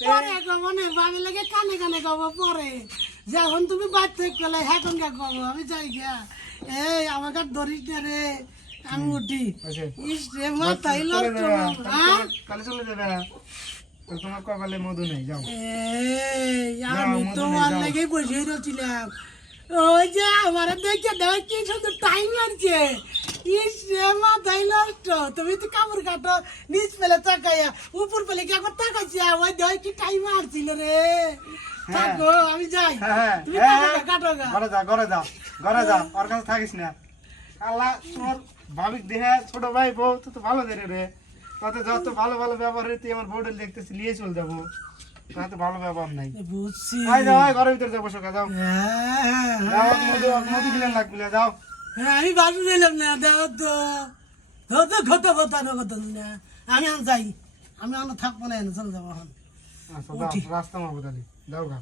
পরে মানে ভাবি লাগে কানে কানে কব পরে যখন তুমি বাদ থেকে গেলে হ্যাঁ কোনটা কব আমি যাই গিয়া এই আমাকে ধরিস না রে আমি উঠি ইস রে মাথায় লড়তো কালে চলে যাবে তোমার কপালে মধু নেই যাও আমি তো আর লাগে বসে রয়েছিলাম ওই যে আমার দেখে দেখ কি শুধু টাইম মারছে ইস রে মাথায় নষ্ট তুমি তো কাপড় কাটো নিচ পেলে তাকাইয়া উপর পেলে কি একবার তাকাইছি ওই দেখ কি টাইম মারছিল রে থাকো আমি যাই তুমি কাটো গা ঘরে যা ওর কাছে থাকিস না আল্লাহ তোর ভাবিক দেহে ছোট ভাই বউ তো ভালো দেরে রে তাতে যত ভালো ভালো ব্যবহার তুই আমার বউটা দেখতেছি নিয়ে চলে যাবো তাতে ভালো ব্যবহার নাই বুঝছি যাও ঘরের ভিতরে যাবো সকা যাও মধু গিলেন লাগবে যাও আমি বাসু দিলাম না দাও তো তো ঘট বতানো কথা না আমি যাই আমি থাকবো না চলে যাবো এখন আচ্ছা রাস্তা মারবো তাহলে যাও গা